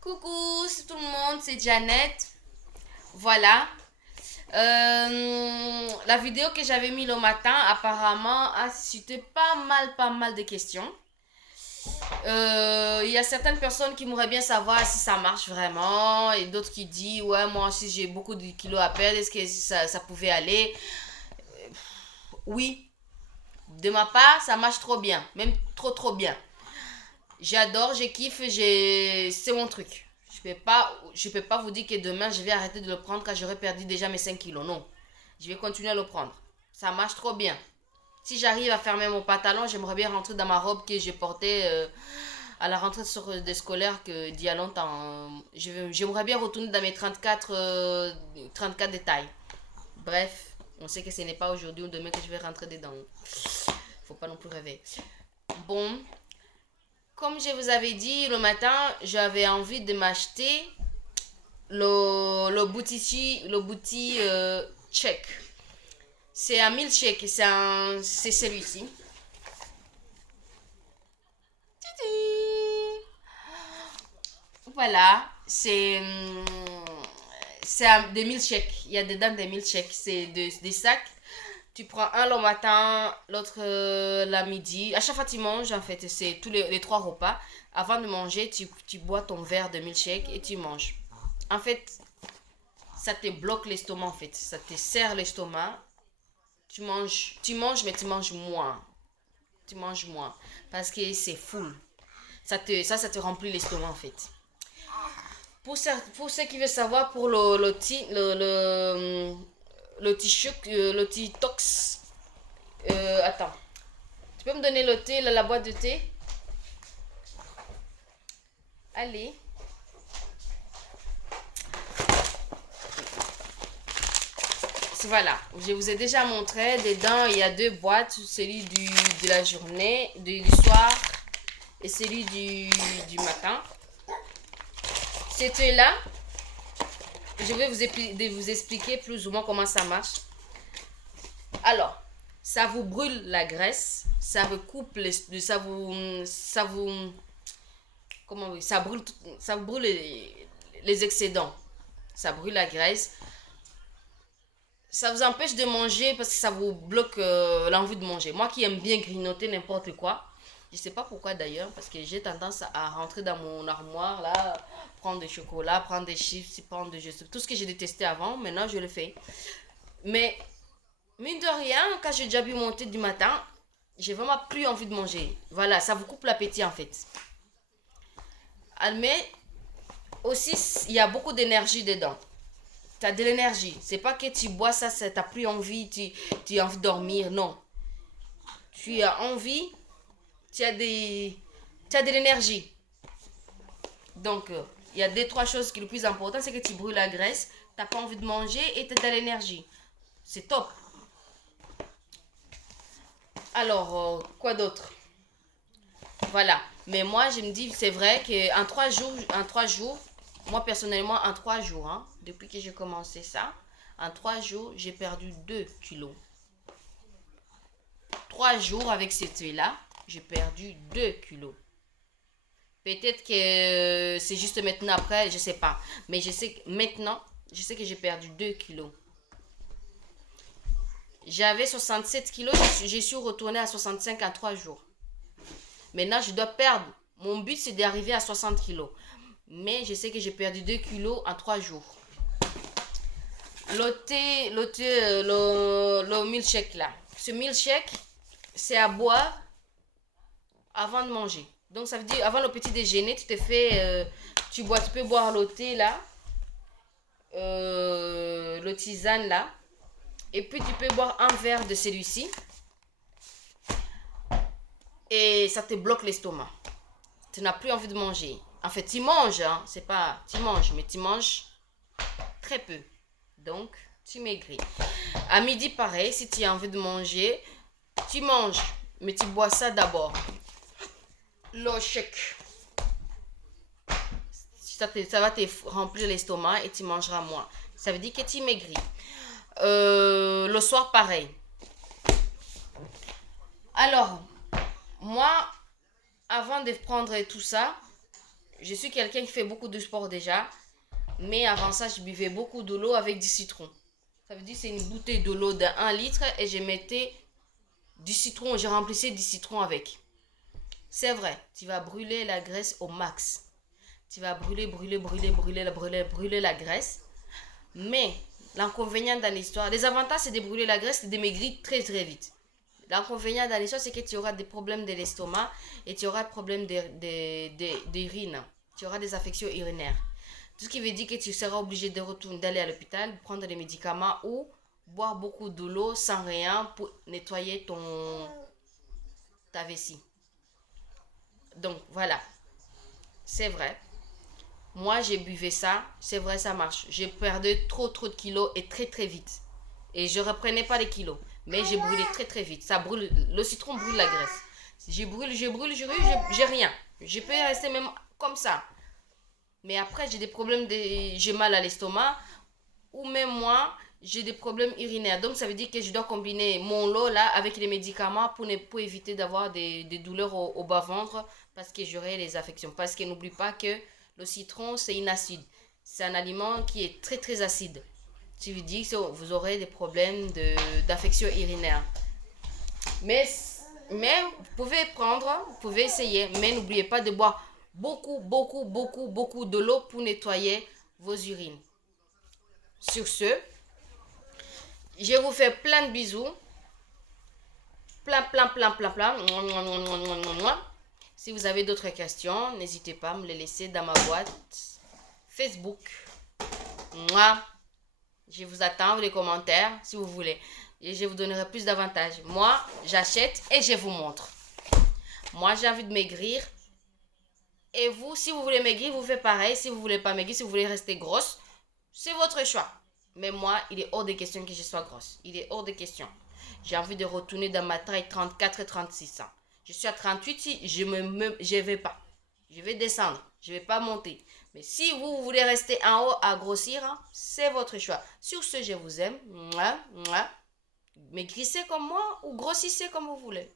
Coucou tout le monde, c'est Janet. Voilà. La vidéo que j'avais mis le matin apparemment a suscité pas mal de questions. Il y a certaines personnes qui m'auraient bien savoir si ça marche vraiment et d'autres qui disent ouais moi aussi j'ai beaucoup de kilos à perdre, est-ce que ça pouvait aller? Oui, de ma part ça marche trop bien, même trop bien. J'adore, je kiffe, c'est mon truc. Je peux pas vous dire que demain je vais arrêter de le prendre quand j'aurai perdu déjà mes 5 kilos. Non. Je vais continuer à le prendre. Ça marche trop bien. Si j'arrive à fermer mon pantalon, j'aimerais bien rentrer dans ma robe que je portais à la rentrée des scolaires que d'il y a longtemps. J'aimerais bien retourner dans mes 34 détails. Bref, on sait que ce n'est pas aujourd'hui ou demain que je vais rentrer dedans. Faut pas non plus rêver. Bon, comme je vous avais dit, le matin, j'avais envie de m'acheter le bouti tchèque. C'est un milkshake, c'est celui-ci. Voilà, des milkshakes. Il y a dedans des milkshakes, des sacs. Tu prends un le matin, l'autre la midi. À chaque fois, tu manges, en fait, c'est tous les trois repas. Avant de manger, tu bois ton verre de milkshake et tu manges. En fait, ça te bloque l'estomac, en fait. Ça te serre l'estomac. Mais tu manges moins. Tu manges moins. Parce que c'est full. Ça te remplit l'estomac, en fait. Pour ceux qui veulent savoir, pour le t-shirt, le t-tox, attends. Tu peux me donner le thé, la boîte de thé? Allez. Voilà, je vous ai déjà montré. Dedans, il y a deux boîtes. Celui de la journée, du soir et celui du matin. C'était là. Je vais vous expliquer plus ou moins comment ça marche. Alors, ça vous brûle la graisse. Ça vous coupe ça vous brûle les excédents. Ça brûle la graisse. Ça vous empêche de manger parce que ça vous bloque l'envie de manger. Moi qui aime bien grignoter n'importe quoi, je sais pas pourquoi d'ailleurs, parce que j'ai tendance à rentrer dans mon armoire là, prendre des chocolats, prendre des chips, prendre tout ce que j'ai détesté avant, maintenant je le fais. Mais mine de rien, quand j'ai déjà bu mon thé du matin, j'ai vraiment plus envie de manger. Voilà, ça vous coupe l'appétit en fait. Mais aussi, il y a beaucoup d'énergie dedans. Tu as de l'énergie. C'est pas que tu bois ça, t'as plus envie, tu as envie de dormir. Non. Tu as envie, tu as de l'énergie. Donc, il y a deux, trois choses qui sont le plus important, c'est que tu brûles la graisse, tu n'as pas envie de manger et tu as de l'énergie. C'est top. Alors, quoi d'autre? Voilà. Mais moi, je me dis, c'est vrai qu'en 3 jours, moi personnellement, en 3 jours, hein, depuis que j'ai commencé ça, en 3 jours, j'ai perdu 2 kilos. 3 jours avec cette huile-là, j'ai perdu 2 kilos. Peut-être que c'est juste maintenant après, je sais pas. Mais je sais que maintenant, je sais que j'ai perdu 2 kilos. J'avais 67 kilos, je suis retournée à 65 en 3 jours. Maintenant, je dois perdre. Mon but, c'est d'arriver à 60 kilos. Mais je sais que j'ai perdu 2 kilos en 3 jours. Le milkshake là. Ce milkshake, c'est à boire avant de manger. Donc ça veut dire avant le petit déjeuner, tu peux boire le thé là, le tisane là, et puis tu peux boire un verre de celui-ci et ça te bloque l'estomac. Tu n'as plus envie de manger. En fait, tu manges, hein, c'est pas, tu manges, mais tu manges très peu. Donc, tu maigris. À midi, pareil, si tu as envie de manger, tu manges, mais tu bois ça d'abord. Le shake. Ça va te remplir l'estomac et tu mangeras moins. Ça veut dire que tu maigris. Le soir, pareil. Alors, moi, avant de prendre tout ça, je suis quelqu'un qui fait beaucoup de sport déjà. Mais avant ça, je buvais beaucoup de l'eau avec du citron. Ça veut dire que c'est une bouteille de l'eau de 1 litre et je mettais du citron. Je remplissais du citron avec. C'est vrai, tu vas brûler la graisse au max. Tu vas brûler la graisse. Mais l'inconvénient dans l'histoire, les avantages c'est de brûler la graisse et de maigrir très très vite. L'inconvénient dans l'histoire c'est que tu auras des problèmes de l'estomac et tu auras des problèmes d'urine. Tu auras des affections urinaires. Tout ce qui veut dire que tu seras obligé de retourner, d'aller à l'hôpital, prendre des médicaments ou boire beaucoup de l'eau sans rien pour nettoyer ta vessie. Donc voilà, c'est vrai. Moi, j'ai buvé ça. C'est vrai, ça marche. J'ai perdu trop de kilos et très très vite. Et je reprenais pas les kilos. Mais j'ai brûlé très très vite. Ça brûle. Le citron brûle la graisse. J'ai rien. Je peux rester même comme ça. Mais après, j'ai mal à l'estomac. Ou même moi, j'ai des problèmes urinaires. Donc, ça veut dire que je dois combiner mon lot là avec les médicaments pour éviter d'avoir des douleurs au bas-ventre parce que j'aurai les affections. Parce que n'oublie pas que le citron, c'est une acide. C'est un aliment qui est très très acide. Ça veut dire que vous aurez des problèmes d'affection urinaire. Mais, mais vous pouvez essayer. Mais n'oubliez pas de boire beaucoup de l'eau pour nettoyer vos urines. Sur ce, je vous fais plein de bisous. Plein. Si vous avez d'autres questions, n'hésitez pas à me les laisser dans ma boîte Facebook. Je vous attends les commentaires si vous voulez. Et je vous donnerai plus d'avantages. Moi, j'achète et je vous montre. Moi, j'ai envie de maigrir. Et vous, si vous voulez maigrir, vous faites pareil. Si vous voulez pas maigrir, si vous voulez rester grosse, c'est votre choix. Mais moi, il est hors de question que je sois grosse. Il est hors de question. J'ai envie de retourner dans ma taille 34 et 36 ans. Je suis à 38, je vais pas. Je vais descendre. Je vais pas monter. Mais si vous voulez rester en haut à grossir, c'est votre choix. Sur ce, je vous aime. Maigrissez comme moi ou grossissez comme vous voulez.